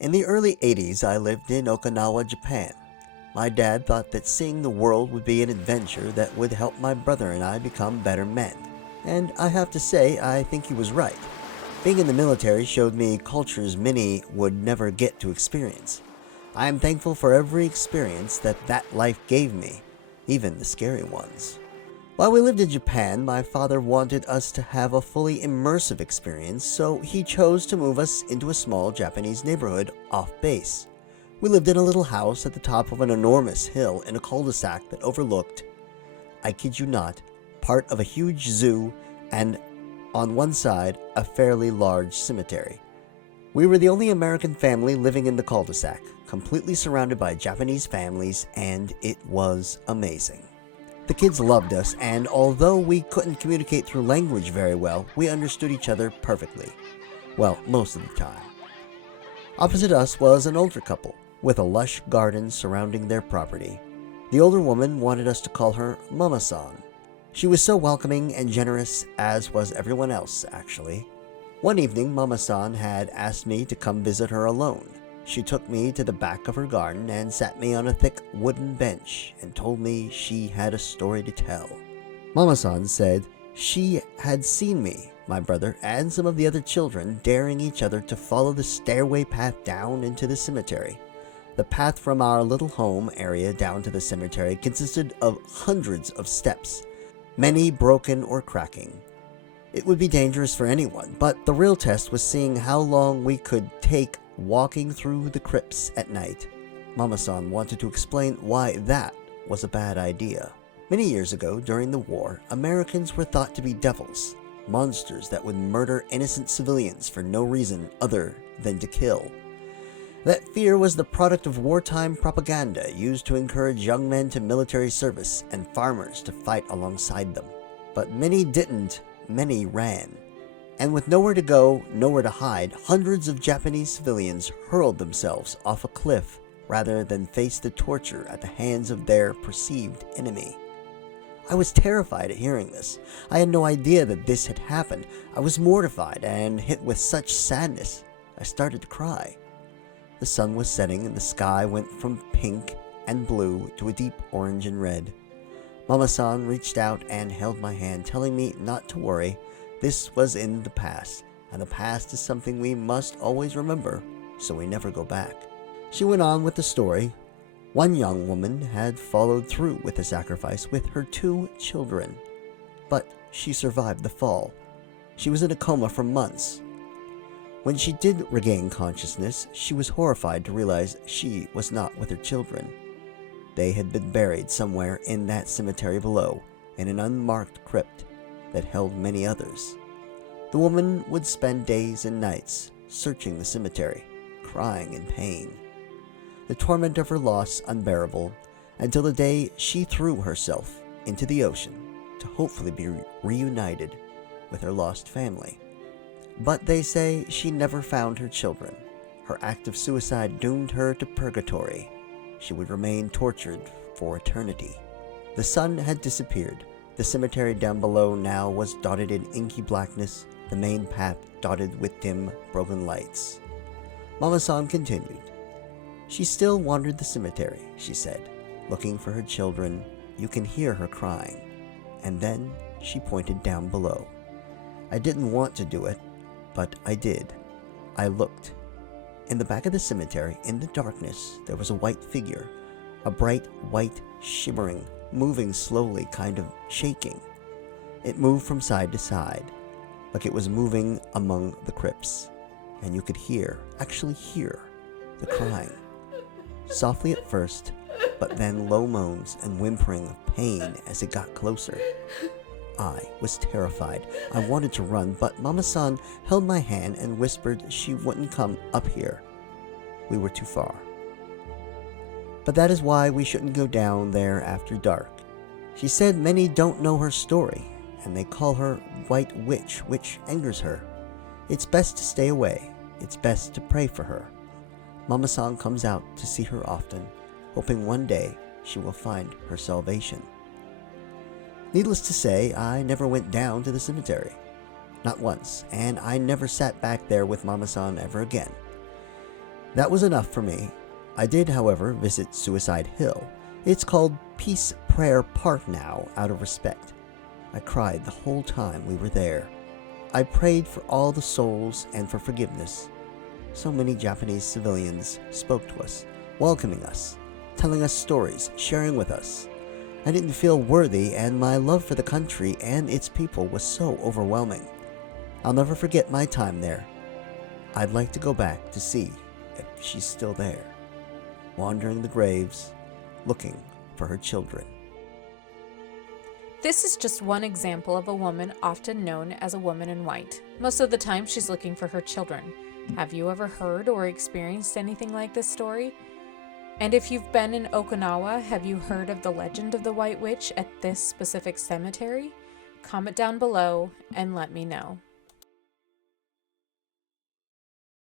In the early 80s, I lived in Okinawa, Japan. My dad thought that seeing the world would be an adventure that would help my brother and I become better men. And I have to say, I think he was right. Being in the military showed me cultures many would never get to experience. I am thankful for every experience that life gave me, even the scary ones. While we lived in Japan, my father wanted us to have a fully immersive experience, so he chose to move us into a small Japanese neighborhood off base. We lived in a little house at the top of an enormous hill in a cul-de-sac that overlooked, I kid you not, part of a huge zoo and, on one side, a fairly large cemetery. We were the only American family living in the cul-de-sac, completely surrounded by Japanese families, and it was amazing. The kids loved us, and although we couldn't communicate through language very well, we understood each other perfectly. Well, most of the time. Opposite us was an older couple, with a lush garden surrounding their property. The older woman wanted us to call her Mama-san. She was so welcoming and generous, as was everyone else, actually. One evening, Mama-san had asked me to come visit her alone. She took me to the back of her garden and sat me on a thick wooden bench and told me she had a story to tell. Mama-san said she had seen me, my brother, and some of the other children daring each other to follow the stairway path down into the cemetery. The path from our little home area down to the cemetery consisted of hundreds of steps, many broken or cracking. It would be dangerous for anyone, but the real test was seeing how long we could take walking through the crypts at night. Mama-san wanted to explain why that was a bad idea. Many years ago, during the war, Americans were thought to be devils, monsters that would murder innocent civilians for no reason other than to kill. That fear was the product of wartime propaganda used to encourage young men to military service and farmers to fight alongside them. But many didn't, many ran. And with nowhere to go, nowhere to hide, hundreds of Japanese civilians hurled themselves off a cliff rather than face the torture at the hands of their perceived enemy. I was terrified at hearing this. I had no idea that this had happened. I was mortified and hit with such sadness. I started to cry. The sun was setting and the sky went from pink and blue to a deep orange and red. Mama-san reached out and held my hand, telling me not to worry. This was in the past, and the past is something we must always remember, so we never go back. She went on with the story. One young woman had followed through with the sacrifice with her 2 children, but she survived the fall. She was in a coma for months. When she did regain consciousness, she was horrified to realize she was not with her children. They had been buried somewhere in that cemetery below, in an unmarked crypt that held many others. The woman would spend days and nights searching the cemetery, crying in pain. The torment of her loss unbearable, until the day she threw herself into the ocean to hopefully be reunited with her lost family. But they say she never found her children. Her act of suicide doomed her to purgatory. She would remain tortured for eternity. The sun had disappeared. The cemetery down below now was dotted in inky blackness, the main path dotted with dim, broken lights. Mama-san continued. She still wandered the cemetery, she said, looking for her children. You can hear her crying. And then she pointed down below. I didn't want to do it, but I did. I looked. In the back of the cemetery, in the darkness, there was a white figure, a bright white shimmering, moving slowly, kind of shaking. It moved from side to side, like it was moving among the crypts, and you could actually hear, the crying. Softly at first, but then low moans and whimpering of pain as it got closer. I was terrified. I wanted to run, but Mama-san held my hand and whispered she wouldn't come up here. We were too far. But that is why we shouldn't go down there after dark. She said many don't know her story, and they call her White Witch, which angers her. It's best to stay away. It's best to pray for her. Mama-san comes out to see her often, hoping one day she will find her salvation. Needless to say, I never went down to the cemetery. Not once, and I never sat back there with Mama-san ever again. That was enough for me. I did, however, visit Suicide Hill. It's called Peace Prayer Park now, out of respect. I cried the whole time we were there. I prayed for all the souls and for forgiveness. So many Japanese civilians spoke to us, welcoming us, telling us stories, sharing with us. I didn't feel worthy, and my love for the country and its people was so overwhelming. I'll never forget my time there. I'd like to go back to see if she's still there, wandering the graves, looking for her children. This is just one example of a woman often known as a woman in white. Most of the time, she's looking for her children. Have you ever heard or experienced anything like this story? And if you've been in Okinawa, have you heard of the legend of the White Witch at this specific cemetery? Comment down below and let me know.